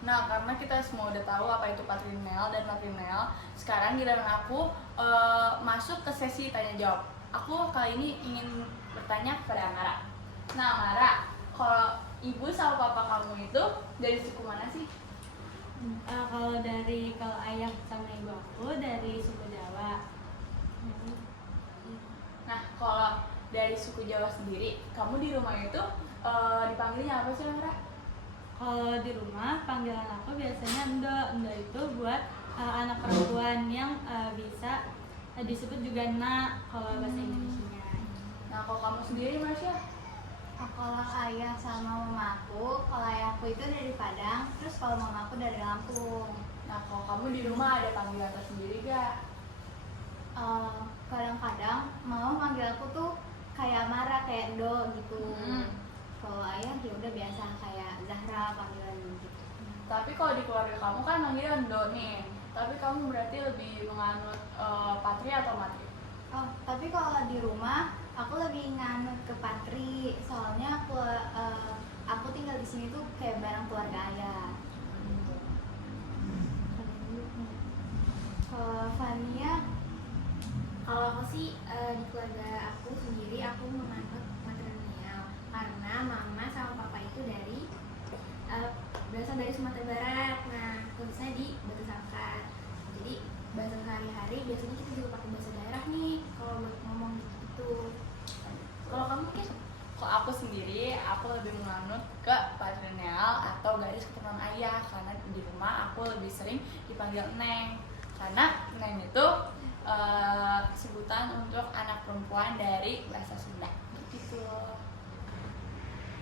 Nah, karena kita semua udah tahu apa itu patrilineal dan matrilineal, sekarang giliran aku masuk ke sesi tanya jawab. Aku kali ini ingin bertanya kepada Amara. Nah, Amara, kalau ibu sama papa kamu itu dari suku mana sih? Kalau ayah sama ibu aku dari suku Jawa. Nah, kalau dari suku Jawa sendiri, kamu di rumah itu dipanggilnya apa sih, Amara? Kalau di rumah panggilan aku biasanya Endo. Endo itu buat anak perempuan yang bisa disebut juga nak kalau bahasa Indonesianya. Nah, kalau kamu sendiri, Marsha? Kalau ayah sama mamaku, kalau ayahku itu dari Padang, terus kalau mamaku dari Lampung. Nah, kalau kamu di rumah ada panggilan tersendiri gak? Kadang-kadang mama manggil aku tuh kayak Mara, kayak Endo gitu. Kalau ayah ya udah biasa kayak Zahra panggilan gitu. Tapi kalau di keluarga kamu kan manggilnya Endo nih. Tapi kamu berarti lebih menganut patri atau matri? Oh, tapi kalau di rumah aku lebih nganut ke patri. Soalnya aku tinggal di sini tuh kayak bareng keluarga ayah. Kalau Fania, kalau aku sih di keluarga aku sendiri aku menganut matrilineal karena mama sama papa itu berasal dari Sumatera Barat. Nah, khususnya di Batu Sangkar. Jadi bahasa sehari-hari biasanya kita juga pakai bahasa daerah nih kalau buat ngomong gitu. Kalau kamu mungkin? Kalau aku sendiri, aku lebih menganut ke patrilineal atau garis keturunan ayah. Karena di rumah aku lebih sering dipanggil Neng. Karena Neng itu sebutan untuk anak perempuan dari bahasa Sunda gitu.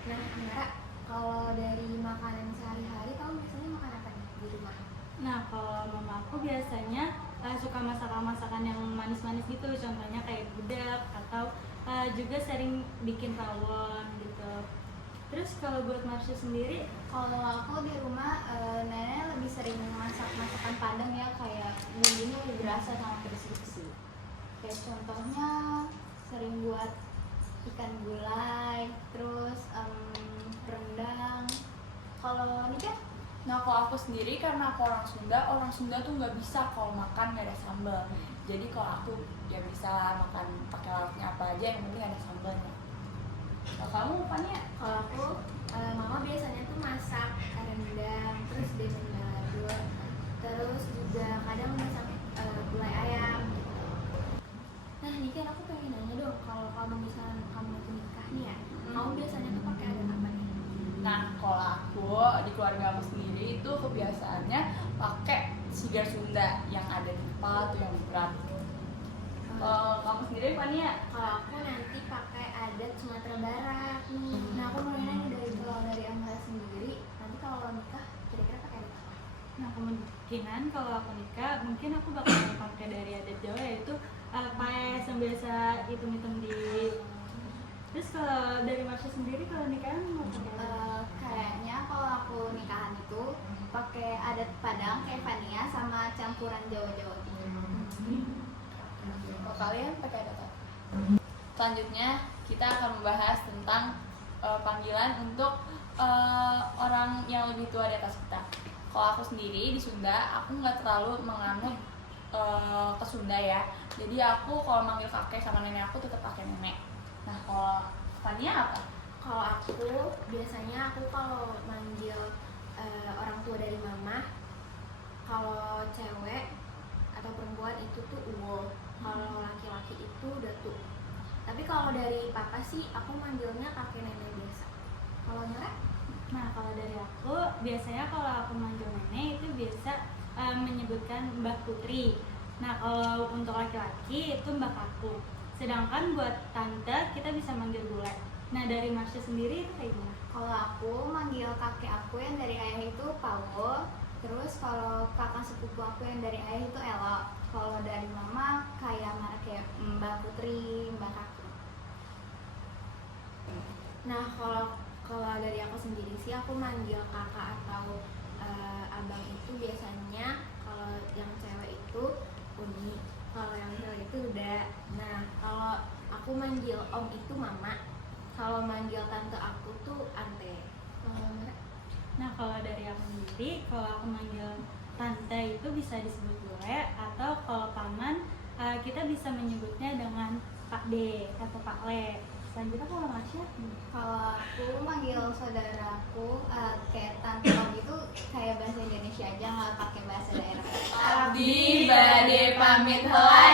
Nah, Amara, kalau dari makanan sehari-hari kamu biasanya makan apa nih di rumah? Nah, kalau mama aku biasanya suka masakan-masakan yang manis-manis gitu, contohnya kayak gudeg atau juga sering bikin rawon gitu. Terus kalau buat Marsha sendiri, kalau aku di rumah nenek lebih sering masak masakan Padang ya, kayak bumbunya lebih berasa sama pedes-pedes. Kayak contohnya sering buat ikan gulai, terus rendang. Kalau Nika? Nah, kalau aku sendiri karena aku orang Sunda tuh nggak bisa kalau makan nggak ada sambal. Jadi kalau aku ya bisa makan pakai lauknya apa aja, yang penting ada sambalnya. Kalau kamu, Fania? Kalau aku, mama biasanya tuh masak rendang, terus dendeng balado, terus juga kadang masak gulai ayam gitu. Nah, Nika, aku pengen nanya dong, kalau kamu misalnya kamu mau nikah nih ya, kamu biasanya tuh pakai adat apa nih? Nah, kalau aku di keluarga aku sendiri itu kebiasaannya pakai sigar Sunda yang ada di kepala tuh yang berat. Kalau kamu sendiri, Fania? Kalau aku nanti pakai adat Sumatera Barat nih. Nah, aku mau nanya dari Amara sendiri, nanti kalau nikah kira-kira pakai adat apa? nah kemungkinan kalau aku nikah, mungkin aku bakal pakai dari adat Jawa, yaitu paes yang biasa hitung-hitung di. Terus kalau dari Marsha sendiri kalau nikahan mau pakai apa? Kayaknya kalau aku nikahan itu pakai adat Padang kayak Fania sama campuran Jawa-Jawa gitu. Kalau kalian pakai adat apa? Selanjutnya kita akan membahas tentang panggilan untuk orang yang lebih tua di atas kita. Kalau aku sendiri di Sunda, aku nggak terlalu menganut ke Sunda ya. Jadi aku kalau manggil kakek sama nenek aku tetap pakai nenek. Nah, kalau Fania apa? Kalau aku biasanya kalau manggil orang tua dari mama, kalau cewek atau perempuan itu tuh uwo, kalau laki-laki itu datuk. Tapi kalau dari papa sih aku manggilnya kakek nenek biasa. Kalau Nara? Nah, kalau dari aku biasanya kalau aku manggil nenek itu biasa menyebutkan Mbak Putri. Nah, kalau untuk laki-laki itu Mbak Kaku. Sedangkan buat tante kita bisa manggil bule. Nah, dari Marsha sendiri itu kayak gimana? Kalau aku manggil kakek aku yang dari ayah itu Pawo. Terus kalau kakak sepupu aku yang dari ayah itu Elo. Kalau dari mama kayak Mbak Putri, Mbak Kaki. Nah, kalau dari aku sendiri sih aku manggil kakak atau abang itu biasanya kalau yang cewek itu Uni, kalau yang cewek itu Uda. Nah, kalau aku manggil om itu Mama, kalau manggil tante aku tuh Ante. Kalau Mbak? Nah kalau dari aku sendiri, kalau aku manggil tante itu bisa disebut gue, atau kalau paman kita bisa menyebutnya dengan Pak D atau Pak Le. Selanjutnya kalau Marsha, Kalau aku manggil saudaraku kayak tante om itu kayak bahasa Indonesia aja, nggak pakai bahasa daerah. Abdi bade pamit helai